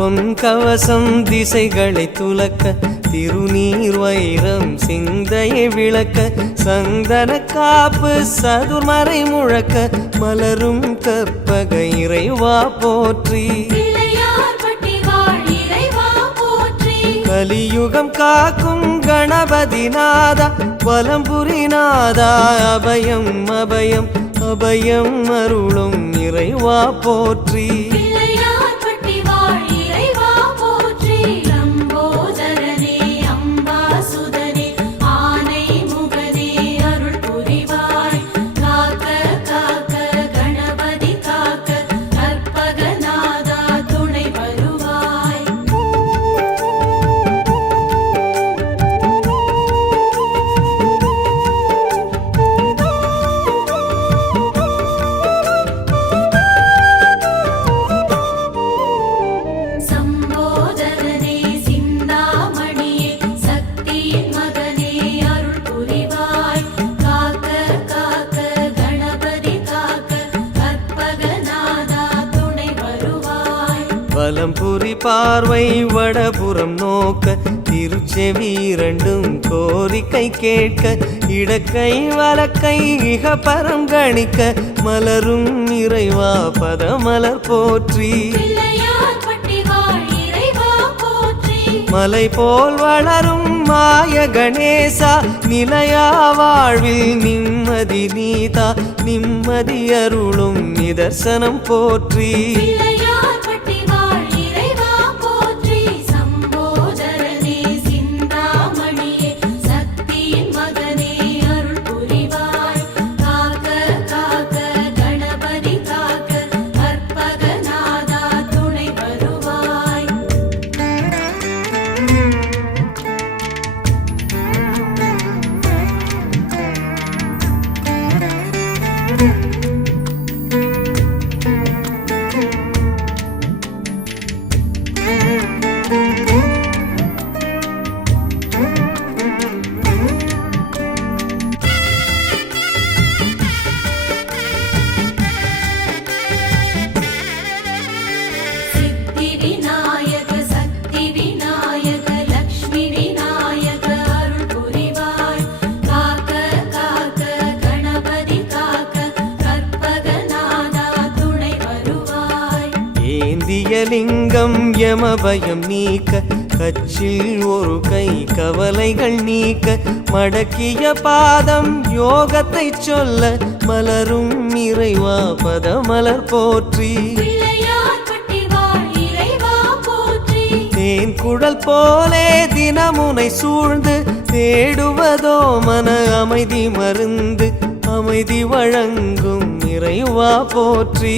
பொன் கவசம் திசைகளை துலக்க திருநீர் வைரம் சிந்தையை விளக்க சந்தன காப்பு சதுர்மறை முழக்க மலரும் கற்பக இறைவா போற்றி கலியுகம் காக்கும் கணபதி நாதா வலம்புரி நாதா அபயம் அபயம் அபயம் அருளும் இறைவா போற்றி வலம்புரி பார்வை வடபுறம் நோக்க திருச்செவி இரண்டும் கோரிக்கை கேட்க இடக்கை வலக்கை இக பரம் கணிக்க மலரும் இறைவா பதமலர் போற்றி மலை போல் வளரும் மாய கணேசா நிலையா வாழ்வில் நிம்மதி நீதா நிம்மதி அருளும் நிதர்சனம் போற்றி லிங்கம் யமபயம் நீக்க கச்சில் ஒரு கை கவலைகள் நீக்க மடக்கிய பாதம் யோகத்தை சொல்ல மலரும் இறைவா பதமலர் போற்றி தேன் குழல் போலே தினமுனை சூழ்ந்து தேடுவதோ மன அமைதி மருந்து அமைதி வழங்கும் இறைவா போற்றி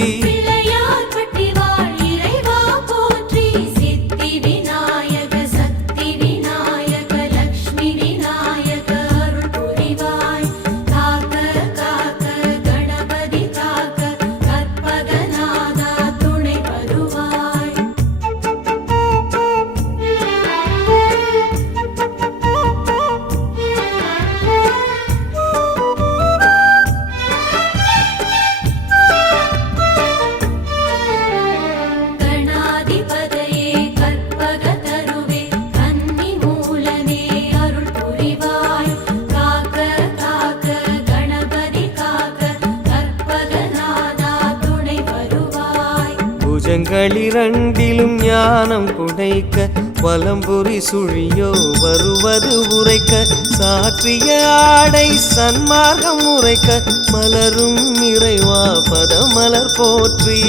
இரண்டிலும் ஞானம் குடைக்க வலம்புரி சுழியோ வருவது உரைக்க சாற்றிய ஆடை சன்மார்க்கம் உரைக்க மலரும் இறைவா பதமலர் போற்றி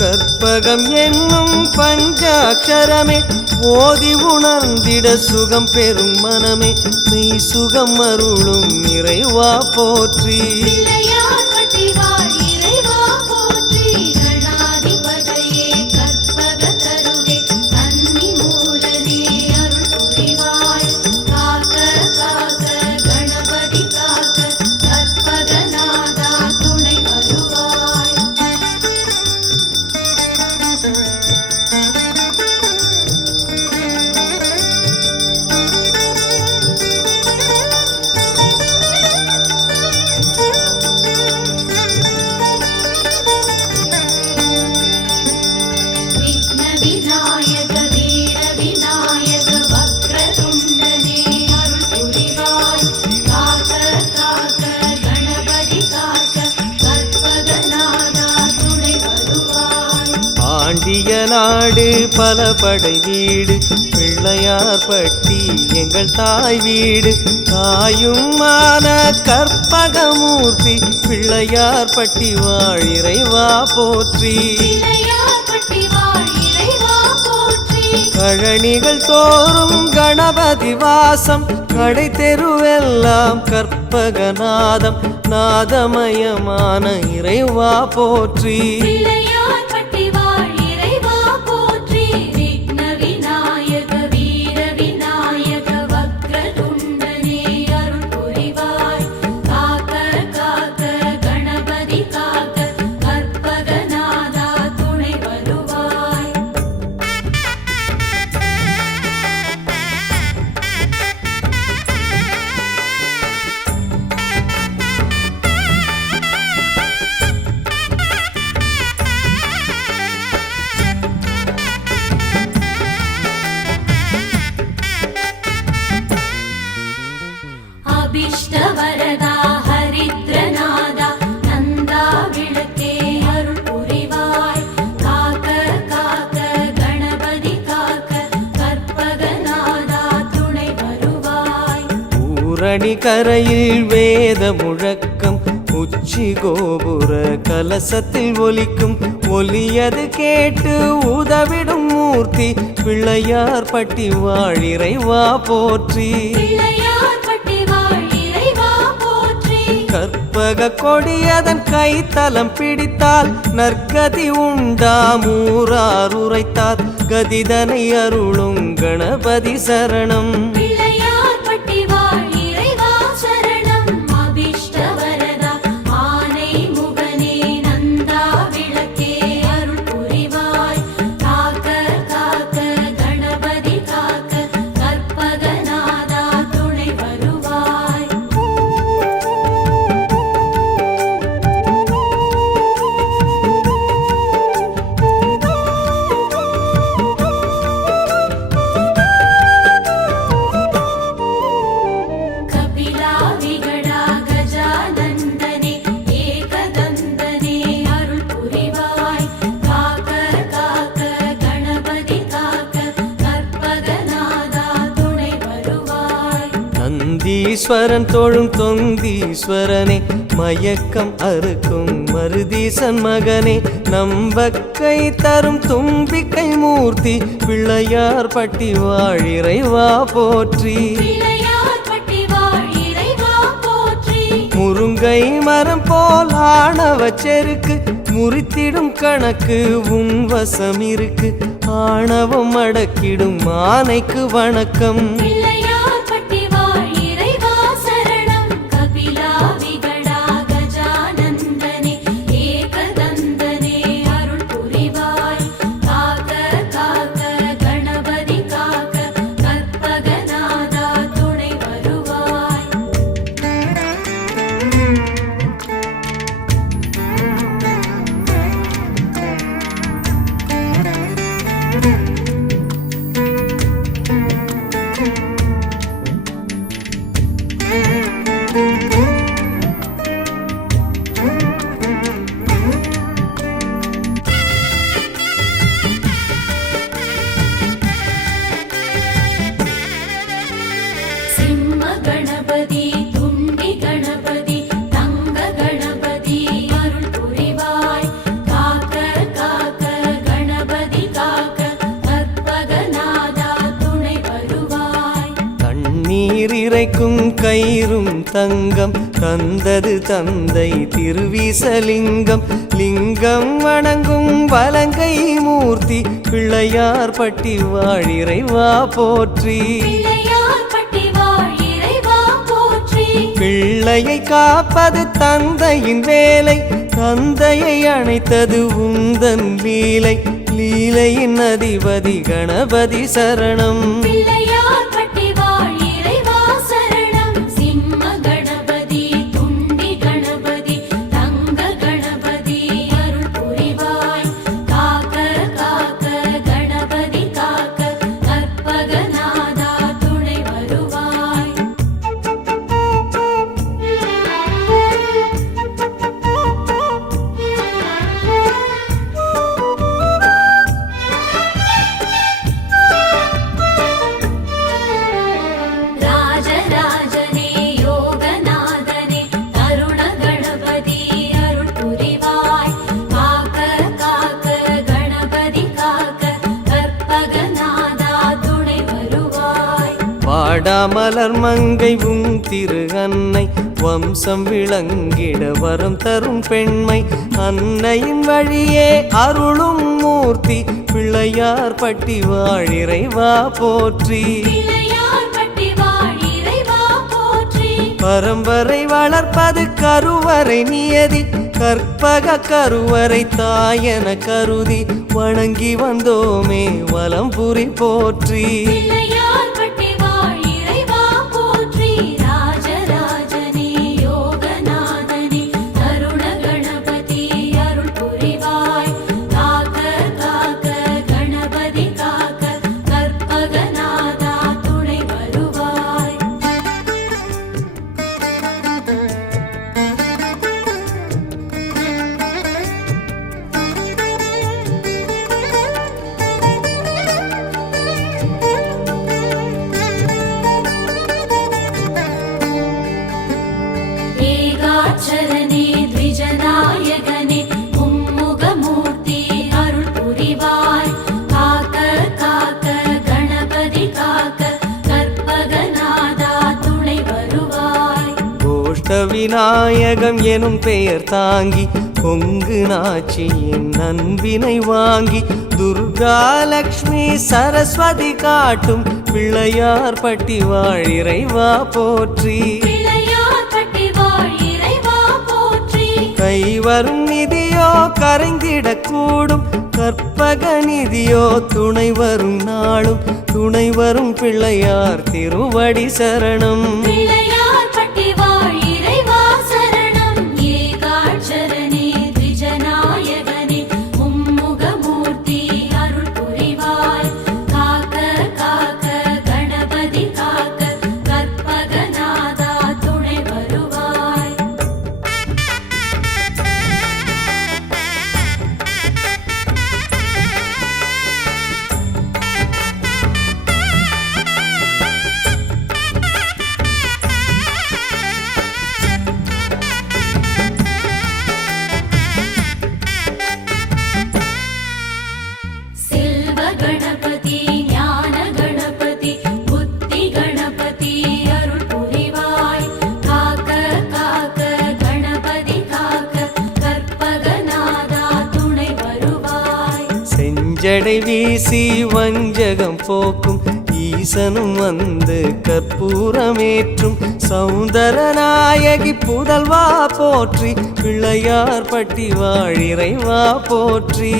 கற்பகம் என்னும் பஞ்சாட்சரமே ஓதி உணர்ந்திட சுகம் பெறும் மனமே மெய் சுகம் அருளும் இறைவா போற்றி நாடு பல படை வீடு பிள்ளையார் பட்டி எங்கள் தாய் வீடு தாயுமான கற்பகமூர்த்தி பிள்ளையார் பட்டி வாழ் இறைவா போற்றி கழனிகள் தோறும் கணபதி வாசம் கடை தெருவெல்லாம் கற்பகநாதம் நாதமயமான இறைவா போற்றி அபிஷ்டவரதா ஹரித்ரநாதா நந்தா விளக்கே அருள் புரிவாய் காக்க காக்க கணபதி காக்க கற்பகநாதா துணை வருவாய் பூரணி கரையில் வேத முழக்கம் உச்சி கோபுர கலசத்தில் ஒலிக்கும் ஒலியது கேட்டு உதவிடும் மூர்த்தி பிள்ளையார் பட்டி வாழ் இறைவா போற்றி கற்பக கொடியதன் கைத்தலம் பிடித்தால் நற்கதி உண்டாம் ஊரார் உரைத்தார் கதிதனை அருளும் கணபதி சரணம் ஈஸ்வரன் தோழும் தொந்தீஸ்வரனே மயக்கம் அறுக்கும் மருதீசன் மகனே நம்பக்கை தரும் தும்பிக்கை மூர்த்தி பிள்ளையார் பட்டி வாழ் இறைவா போற்றி முருங்கை மரம் போல் ஆணவ செருக்கு முறித்திடும் கணக்கு உன் வசம் இருக்கு ஆணவம் அடக்கிடும் ஆனைக்கு வணக்கம் கணபதி துண்டி கணபதி தங்க கணபதி அருள் புரிவாய் காக்க காக்க கணபதி காக்க கற்பகநாதா துணை வருவாய் தண்ணீர் இறைக்கும் கயிறும் தங்கம் தந்தது தந்தை திருவிசலிங்கம் லிங்கம் வணங்கும் வலங்கை மூர்த்தி பிள்ளையார் பட்டி வாழ் இறைவா போற்றி பிள்ளையை காப்பது தந்தையின் வேலை தந்தையை அணைத்தது உந்தன் லீலை லீலையின் அதிபதி கணபதி சரணம் வாடாமலர் மங்கை உன் திரு அன்னை வம்சம் விளங்கிட வரம் தரும் பெண்மை அன்னையின் வழியே அருளும் மூர்த்தி பிள்ளையார் பட்டி வாழிறைவா போற்றி பரம்பரை வளர்ப்பது கருவறை நியதி கற்பக கருவறை தாயன கருதி வணங்கி வந்தோமே வலம்புரி போற்றி ஏகாட்சரனே த்விஜநாயகனே மும்முகமூர்த்தி அருள் புரிவாய் காக்க காக்க கணபதி காக்க கற்பகநாதா துணை வருவாய் கோஷ்ட விநாயகம் எனும் பெயர் தாங்கி கொங்கு நாச்சியின் அன்பினை வாங்கி துர்கா லக்ஷ்மி சரஸ்வதி காட்டும் பிள்ளையார் பட்டி வாழிறைவா போற்றி கைவரும் நிதியோ கரைந்திடக்கூடும் கற்பக நிதியோ துணை வரும் நாளும் துணை வரும் பிள்ளையார் திருவடி சரணம் ஏகாட்சரனே த்விஜநாயகனே மும்முகமூர்த்தி அருள் புரிவாய் காக்க காக்க கணபதி காக்க கற்பகநாதா துணை வருவாய் செல்வ கணபதி ஞான கணபதி புத்தி கணபதி அருள் புரிவாய் காக்க காக்க கணபதி காக்க கற்பகநாதா துணை வருவாய் செஞ்சடை வீசி வஞ்சகம் போக்கும் ஈசனும் வந்து கற்பூரமேற்றும் சௌந்தரநாயகி புதல்வா போற்றி பிள்ளையார் பட்டி வாழிறைவா போற்றி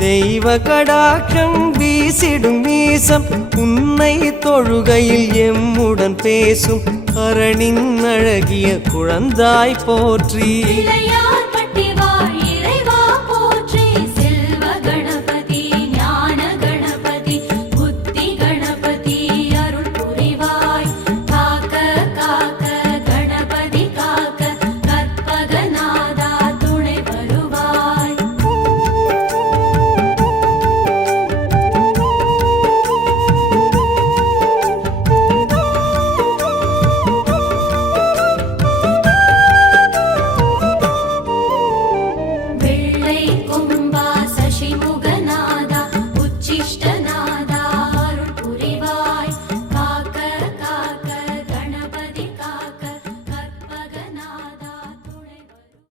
தெய்வ கடாட்சம் வீசிடும் வீசம் உன்னை தொழுகையில் எம்முடன் பேசும் கரணின் அழகிய குழந்தாய் போற்றி